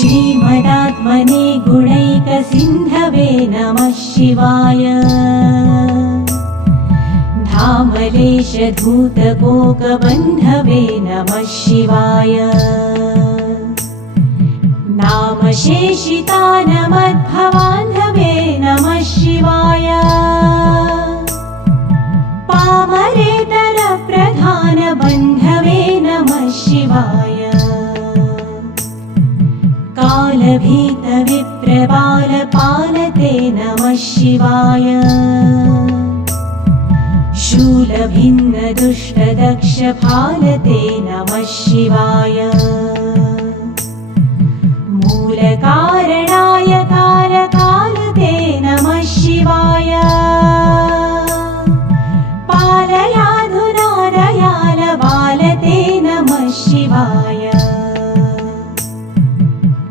श्रीमदात्मने गुणैकसिन्धवे नमः शिवाय। धामलेशधूतकोकबन्धवे नमः शिवाय। नामशेषितानमद्भवान्धवे नमः शिवाय। पामरेतरप्रधानबन्धवे नमः शिवाय। कालभीतविप्रबालपालते नमः शिवाय। शूलभिन्नदुष्टदक्षफालते नमः शिवाय। मूलकारणाय कालकालते नमः शिवाय। पालयाधुना दयालबालते नमः शिवाय।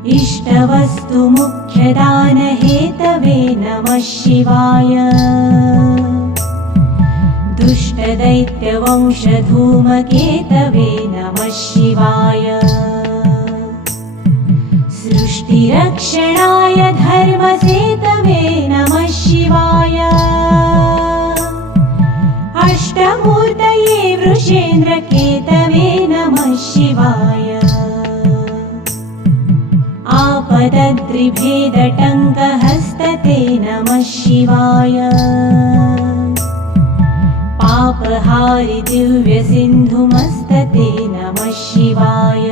इष्टवस्तुमुख्यदानहेतवे नमः शिवाय। दुष्टदैत्यवंशधूमकेतवे नमः शिवाय। सृष्टिरक्षणाय धर्मसेतवे नमः शिवाय। अष्टमूर्तये वृषेन्द्रकेतवे नमः शिवाय। आपदद्रिभेदटङ्कहस्तते नमः शिवाय। पापहारि दिव्यसिन्धुमस्तते नमः शिवाय।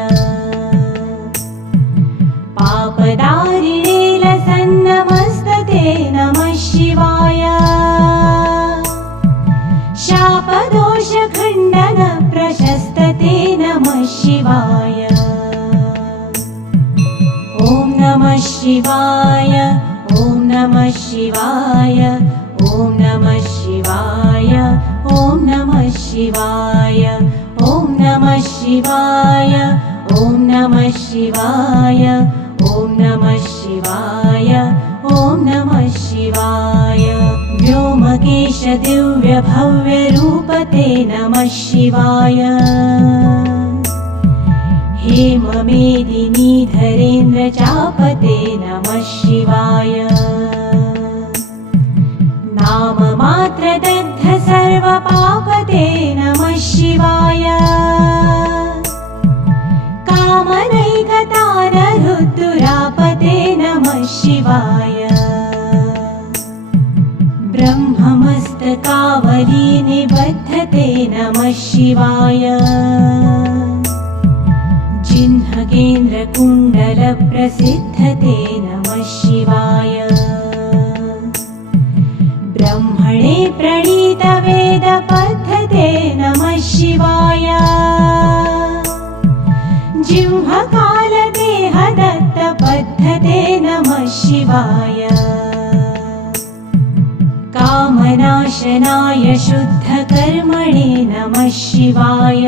पापदारिणे लसन्नमस्तते नमः शिवाय। शापदोषखण्डनप्रशस्तते नमः शिवाय। ॐ नमः शिवाय। ॐ नमः शिवाय। ॐ नमः शिवाय। ॐ नमः शिवाय। ॐ नमः शिवाय। ॐ नमः शिवाय। ॐ नमः शिवाय। ॐ नमः शिवाय। व्योमकेश दिव्यभव्यरूपते नमः शिवाय। हेममेदिनीधरेन्द्रचापते नमः शिवाय। नाममात्रदग्ध सर्वपापते नमः शिवाय। कामनैकतानरुद्दुरापते नमः शिवाय। ब्रह्ममस्तकावली निबद्धते नमः शिवाय। चिह्नकेन्द्रकुण्डलप्रसिद्धते नमः शिवाय। ब्रह्मणे प्रणीतवेदपद्धते नमः शिवाय। जिह्वकालदेहदत्तपद्धते नमः शिवाय। कामनाशनाय शुद्धकर्मणे नमः शिवाय।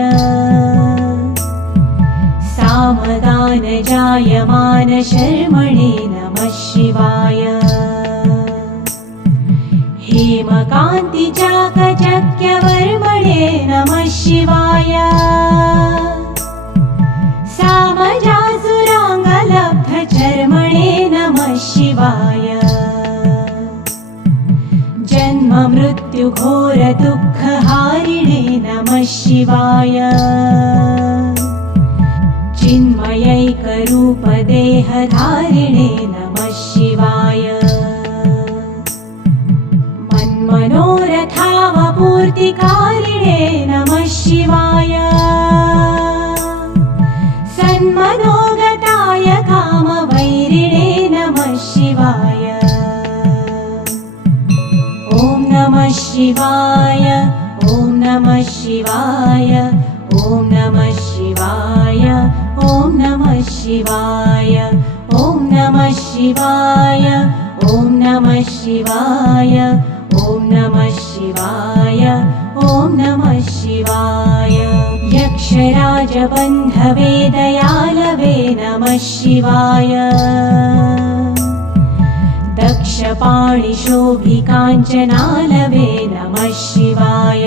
सामगानजायमानशर्मणे नमः शिवाय। हेमकान्तिचाकचक्यवर्मणे नमः शिवाय। सामजासुराङ्गलब्धचर्मणे नमः शिवाय। जन्ममृत्युघोरदुःखहारिणे नमः शिवाय। चिन्मयैकरूपदेहधारिणे नमः शिवाय। मन्मनोरथावपूर्तिकारिणे नमः शिवाय। सन्मनोगताय कामवैरिणे नमः शिवाय। ॐ नमः शिवाय। ॐ नमः शिवाय। ॐ नमः शिवाय। ॐ नमः शिवाय। ॐ नमः शिवाय। ॐ नमः शिवाय। ॐ नमः शिवाय। ॐ नमः शिवाय। यक्षराजबन्धवे दयालवे नमः शिवाय। दक्षपाणिशोभिकाञ्चनालवे नमः शिवाय।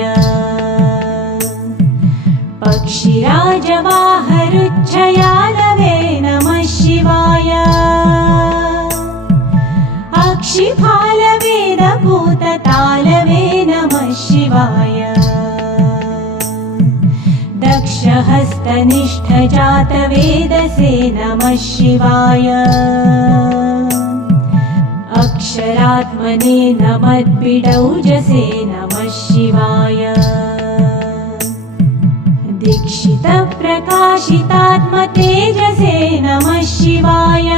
पक्षिराजवाहरुच्छयालवे नमः शिवाय। अक्षिफालवेदभूततालवे नमः शिवाय दक्षहस्तनिष्ठजातवेदसे नमः शिवाय अक्षरात्मने नमद्बिडौजसे नमः शिवाय दीक्षितप्रकाशितात्मतेजसे नमः शिवाय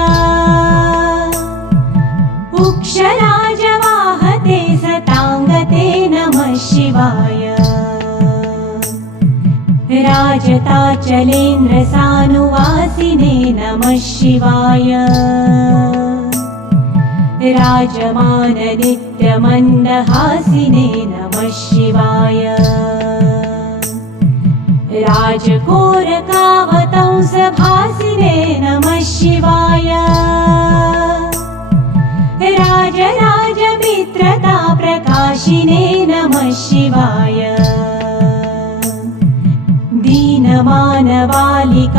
उक्षराजवाहते सताङ्गते नमः शिवाय राजताचलेन्द्रसानुवासिने नमः शिवाय राजमाननित्यमन्दहासिने नमः शिवाय राजकोरकावतंसभासिने नमः शिवाय राजराजमित्रताप्रकाशिने नमः शिवाय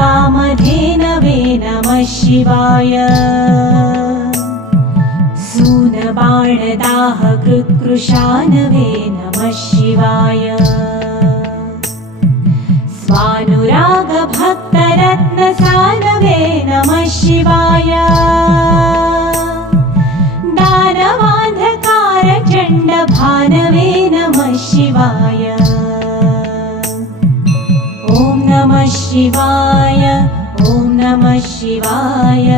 दीनमानवालिकामधेनवे नमः शिवाय सूनबाणदाहकृत्कृशानवे नमः शिवाय स्वानुरागभक्तरत्नसानवे नमः शिवाय दानवान्धकारचण्डभानवे नमः शिवाय ॐ नमः शिवाय ॐ नमः शिवाय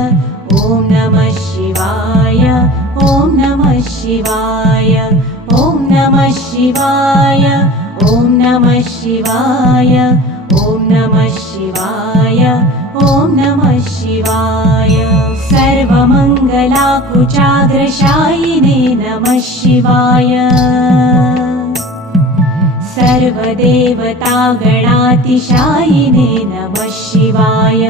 ॐ नमः शिवाय ॐ नमः शिवाय ॐ नमः शिवाय ॐ नमः शिवाय ॐ नमः शिवाय ॐ नमः शिवाय सर्वमङ्गलाकुचाग्रशायिने नमः शिवाय सर्वदेवतागणातिशायिने नमः शिवाय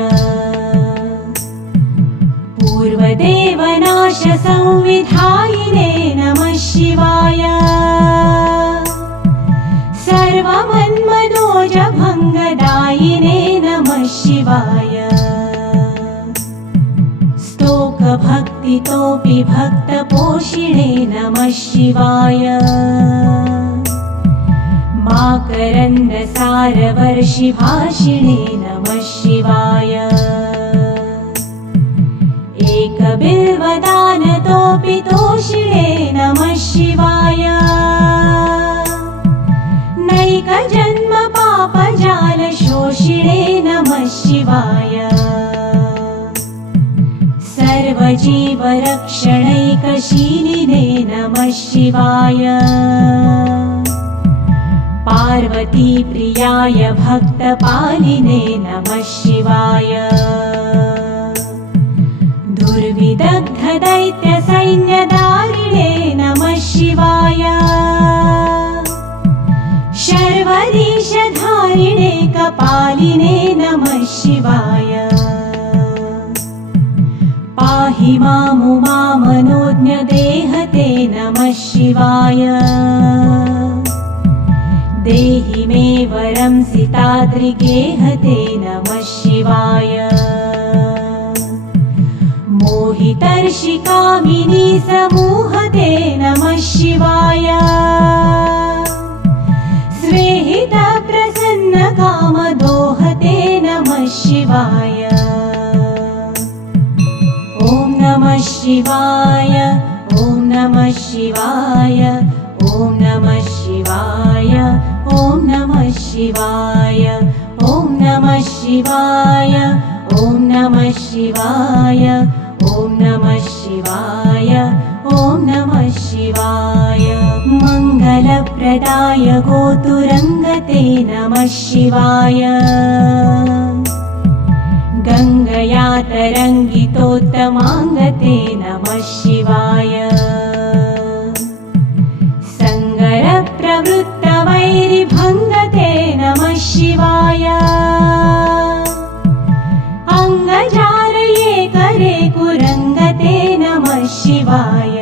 पूर्वदेवनाशसंविधायिने नमः शिवाय सर्वमन्मनोजभङ्गदायिने नमः शिवाय स्तोकभक्तितोऽपि भक्तपोषिणे नमः शिवाय माकरन्दसारवर्षिभाषिणे नमः शिवाय एकबिल्वदानतोऽपि तोषिणे नमः शिवाय नैकजन्मपापजालशोषिणे नमः शिवाय सर्वजीवरक्षणैकशीलिने नमः शिवाय पार्वतीप्रियाय भक्तपालिने नमः शिवाय दुर्विदग्धदैत्यसैन्यदारिणे नमः शिवाय शर्वरीशधारिणे कपालिने नमः शिवाय पाहि मामुमामनोज्ञदेहते नमः शिवाय देहि मे वरं सिताद्रिगेहते नमः शिवाय मोहितर्षिकामिनी समूहते नमः शिवाय स्वेहितप्रसन्नकामदोहते नमः शिवाय ॐ नमः शिवाय ॐ नमः शिवाय ॐ नमः शिवाय ॐ नमः शिवाय ॐ नमः शिवाय ॐ नमः शिवाय ॐ नमः शिवाय ॐ नमः शिवाय मङ्गलप्रदाय गोतुरङ्गते नमः शिवाय गङ्गया तरङ्गितोत्तमाङ्गते नमः शिवाय सङ्गरप्रवृत्तवैरिभङ्गते नमः शिवाय अङ्गजारये करे कुरङ्गते नमः शिवाय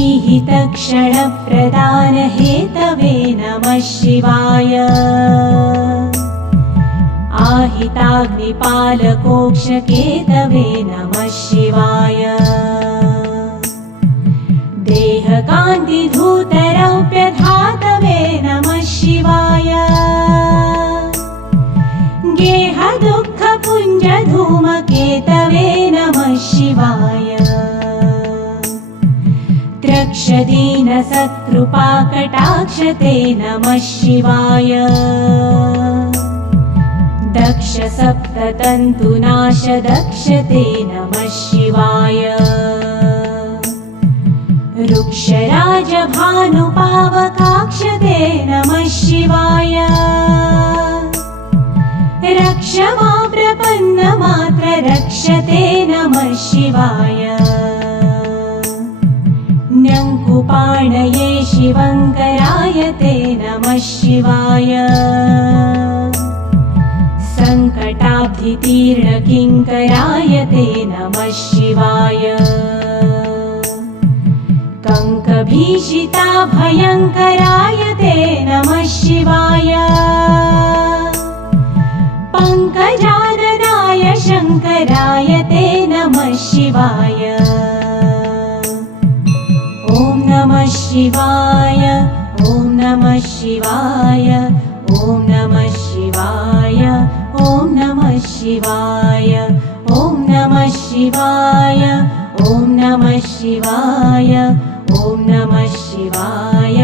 ईहितक्षणप्रदानहेतवे नमः शिवाय आहिताग्निपालकोक्षकेतवे नमः शिवाय। गेहकान्तिधूतरौप्यधातवे नमः शिवाय गेहदुःखपुञ्जधूमकेतवे नमः शिवाय त्रक्षदीनसत्कृपाकटाक्षते नमः शिवाय दक्षसप्ततन्तुनाशदक्षते नमः शिवाय वृक्षराजभानुपावकाक्षते नमः शिवाय रक्ष मां प्रपन्नमात्र रक्षते नमः शिवाय न्यङ्कुपाणये शिवङ्करायते नमः शिवाय सङ्कटाब्धितीर्णकिङ्करायते नमः शिवाय कङ्कभीषिताभयङ्करायते नमः शिवाय पङ्कजाननाय शङ्करायते नमः शिवाय ॐ नमः शिवाय ॐ नमः शिवाय ॐ नमः शिवाय ॐ नमः शिवाय ॐ नमः शिवाय ॐ नमः शिवाय ॐ नमः शिवाय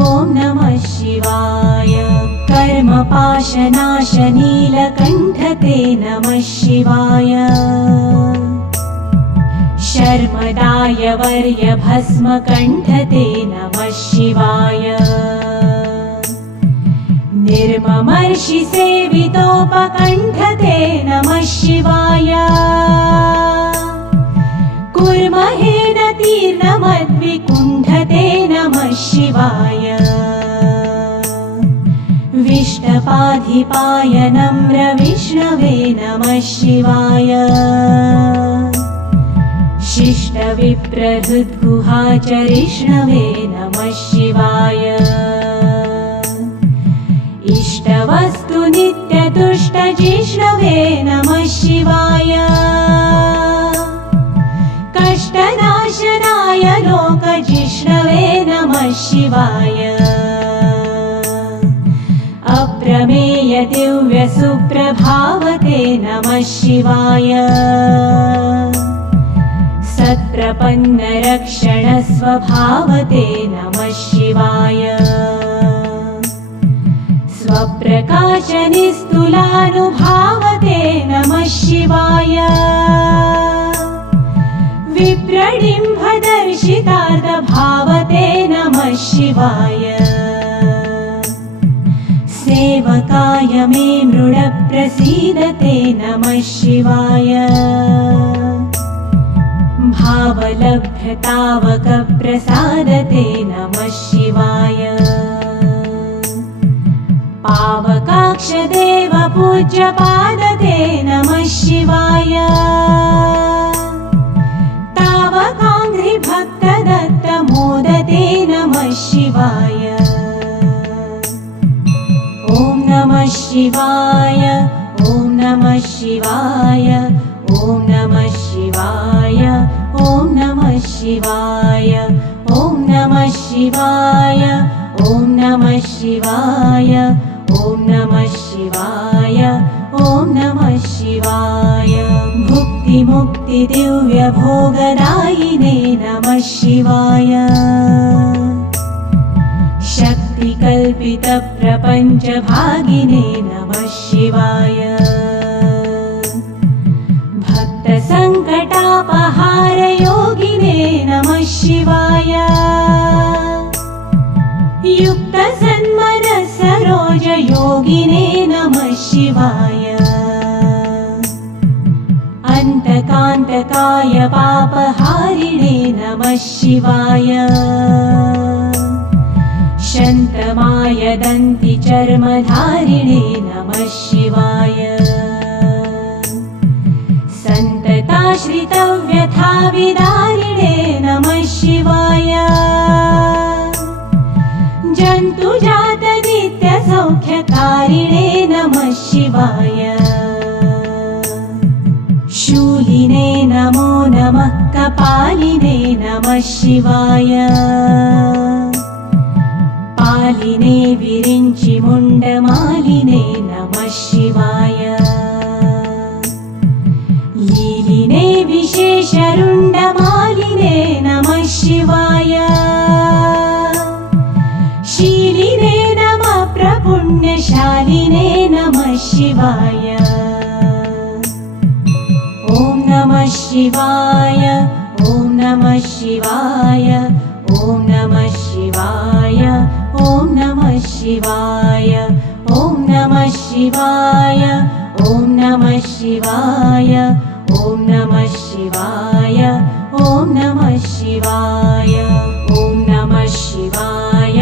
ॐ नमः शिवाय कर्मपाशनाशनीलकण्ठते नमः शिवाय शर्मदाय वर्यभस्मकण्ठते नमः शिवाय निर्ममर्षिसेवितोपकण्ठते नमः शिवाय कुर्महेन तीर्णमद्विकुण्ठते नमः शिवाय विष्टपाधिपाय नम्रविष्णवे नमः शिवाय शिष्टविप्रहृद्गुहाचरिष्णवे नमः शिवाय इष्टवस्तुनित्यतुष्टजिष्णवे नमः शिवाय कष्टनाशनाय लोकजिष्णवे नमः शिवाय अप्रमेय दिव्यसुप्रभावते नमः शिवाय सत्प्रपन्नरक्षणस्वभावते नमः शिवाय स्वप्रकाशनिस्तुलानुभावते नमः शिवाय विप्रडिम्भदर्शितार्थभावते नमः शिवाय सेवकाय मे मृडप्रसीदते नमः शिवाय भावलभ्यतावकप्रसादते नमः शिवाय पावकाक्षदेवपूज्यपादते नमः शिवाय तावकाङ्घ्रिभक्तदत्तमोदते नमः शिवाय ॐ नमः शिवाय ॐ नमः शिवाय ॐ नमः शिवाय ॐ नमः शिवाय ॐ नमः शिवाय ॐ नमः शिवाय ॐ नमः शिवाय ॐ नमः शिवाय भुक्तिमुक्तिदिव्यभोगदायिने नमः शिवाय शक्तिकल्पितप्रपञ्चभागिने नमः शिवाय भक्तसङ्कटापहारयोगिने नमः शिवाय युक्तसन्मनस्सरोजयोगिने नमः शिवाय अन्तकान्तकाय पापहारिणे नमः शिवाय शन्तमाय दन्तिचर्मधारिणे नमः शिवाय सन्तताश्रितव्यथाविदारिणे नमः शिवाय जन्तुजातनित्यसौख्यकारिणे नमः शिवाय शूलिने नमो नमः पालिने नमः शिवाय पालिने विरिञ्चि मुण्डमालिने नमः शिवाय लीलिने विशेषरुण्डमालिने नमः शिवाय शीलिने नमः प्रपुण्यशालिने नमः शिवाय ॐ नमः शिवाय ॐ नमः शिवाय ॐ नमः शिवाय ॐ नमः शिवाय ॐ नमः शिवाय ॐ नमः शिवाय ॐ नमः शिवाय ॐ नमः शिवाय ॐ नमः शिवाय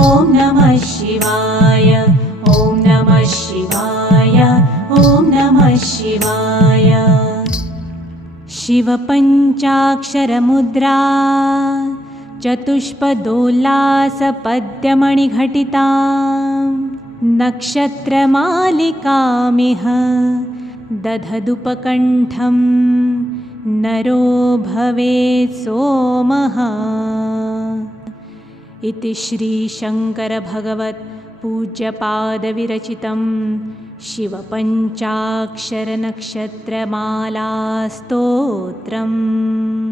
ॐ नमः शिवाय ॐ नमः शिवाय ॐ नमः शिवाय शिवपञ्चाक्षरमुद्रा चतुष्पदोल्लासपद्यमणिघटिता नक्षत्रमालिकामिह दधदुपकण्ठं नरो भवेत् सोमः इति श्रीशङ्करभगवत्पूज्यपादविरचितं शिवपञ्चाक्षरनक्षत्रमालास्तोत्रम्।